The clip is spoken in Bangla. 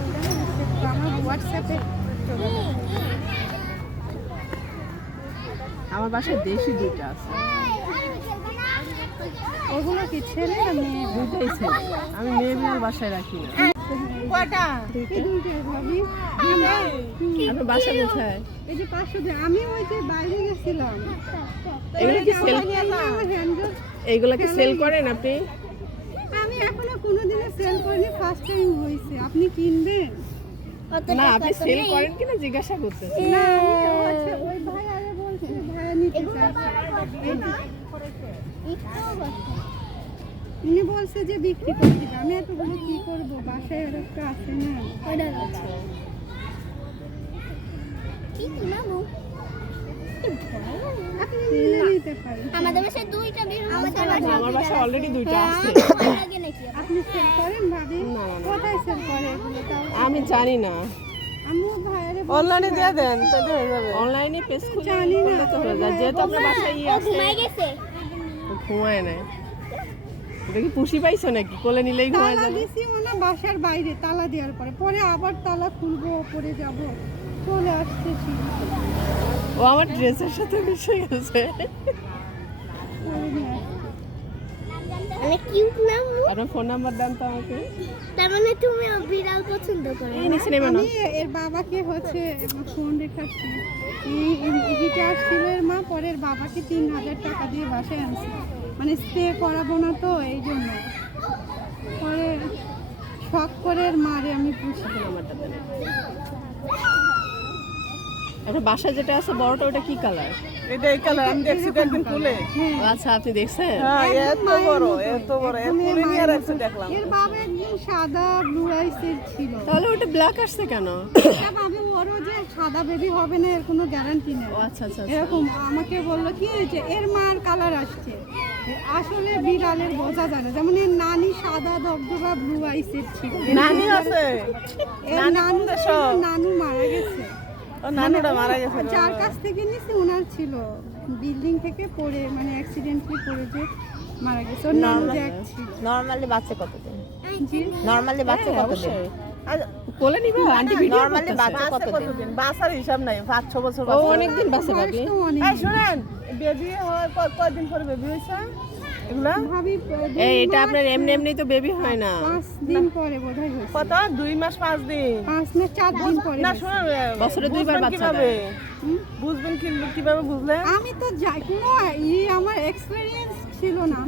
কল দেন আমার হোয়াটসঅ্যাপে। আমার বাসায় দেশি দুইটা আছে। ওগুলো কি ছেলে না মেয়ে? দুইটাই ছেলে। আমি মেয়ে বিড়াল বাসায় রাখি না। কয়টা? দুইটাই ভাবি। আপনার বাসা কোথায়? এই যে 500 দিয়ে আমি ওই যে বাইরে গেছিলাম। এগুলো কি সেল? আমার হ্যান্ডেল এইগুলা কি সেল করেন আপনি? আমি এখনো কোনোদিনও সেল করিনি, ফার্স্ট টাইম হইছে। আপনি কিনবেন? না, আপনি সেল করেন কিনা জিজ্ঞাসা করতেছি। না, আমি হচ্ছে ওই ভাই আরে বলছে ভাইয়া নিতে চাই। উনি বলছে যে বিক্রি করে দিবে। আমি এতগুলো কি করব, বাসায় আর একটা আছে না। আপনি নিয়ে নিতে পারেন। আমাদের বাসায় দুইটা বের হয়েছে। আমার বাসায় অলরেডি দুইটা আছে। লাগে নাকি? আপনি সেল করেন ভাবি? না, না, না। কোথায় সেল করে এগুলো তাও? আমি জানি না। আমি ভাইয়ারে অনলাইনে দিয়ে দেন, তাহলে হয়ে যাবে। অনলাইনে পেজ খুলে জানি না। করলে তো হয়ে যায়। যেহেতু আপনার বাসায় ও আছে। ঘুমাই গেছে। ও ঘুমায় না। এটা কি পুষি পাইছো নাকি? কোলে নিলেই ঘুমায় তালা যাবে। দিছি মানে বাসার বাইরে তালা দেওয়ার পরে আবার তালা খুলবো, পরে যাব, চলে আসতেছি। ও আমার ড্রেসের সাথে মিশে গেছে। অনেক কিউট নাম। আপনার ফোন নাম্বার দেন তো আমাকে। তার মানে তুমি বিড়াল পছন্দ করো? এই নিচে নেবে না। আমি এর বাবাকে হচ্ছে ফোন রেখাচ্ছি, হিটে আসছিল এর মা, পরের বাবাকে 3000 টাকা দিয়ে বাসায় আনছি, মানে স্প্রে করাবো না তো এই জন্য। পরে শখ করে এর মারে আমি পুষি। নাম্বারটা দেন। একটা বাসা যেটা আছে বড়টা, ওটা কি কালার? এটা এই কালার আমি দেখছি তো একদিন খুলে। আচ্ছা, আপনি দেখছেন? হ্যাঁ, একদম এত বড় এর একদম খুলে নিয়ে মায়ের রাখছে মতো। দেখলাম। এর বাবা একদম সাদা ব্লু আইসের ছিল। তাহলে ওটা ব্ল্যাক আসছে কেন? তা ভাবি ওরও যে সাদা বেবি হবে না এর কোনো গ্যারান্টি নেই। ও আচ্ছা আচ্ছা আচ্ছা। এরকম আমাকে বললো কি হয়েছে, এর মার কালার আসছে। আসলে বিড়ালের বোঝা যায় না, যেমন এর নানি সাদা ধবধবা ব্লু আইসের ছিল। নানি আছে। এর নানু নানু মারা গেছে। ও নানুটা মারা গেছে। যার কাছ থেকে নিছি ওনার ছিল, বিল্ডিং থেকে পড়ে মানে অ্যাক্সিডেন্টলি পড়ে যে মারা গেছে। ওর নানু জ্যাক ছিল। নরমালি বাচ্চা কতদিন? জি নরমালি বাচ্চা কতদিন? অবশ্যই। কোলে নিবে আন্টি ভিডিও নরমালি করতেছে। বাচ্চা বাচ্চা কতদিন? কতদিন? বাচ্চার হিসাব নাই, 5-6 বছর ও বাচ্চা। অনেক দিন বাসে বয়স ভাবি। তো অনেক। এই শুনেন, বেবি হয় কয়দিন পরে বেবি হইছে এগুলা? ভাবি এই এটা আপনার এমনি এমনি তো বেবি হয় না। 5 দিন পরে বোধহয় হয়েছে। কত? 2 মাস 5 দিন। 5 না 4 দিন পরে না হয়েছে। শুনেন, বছরে দুইবার বুঝবেন বাচ্চা কিভাবে? হুম? বুঝবেন কিভাবে বুঝলেন? আমি তো যাই কোনো আমার এক্সপেরিয়েন্স ছিল না।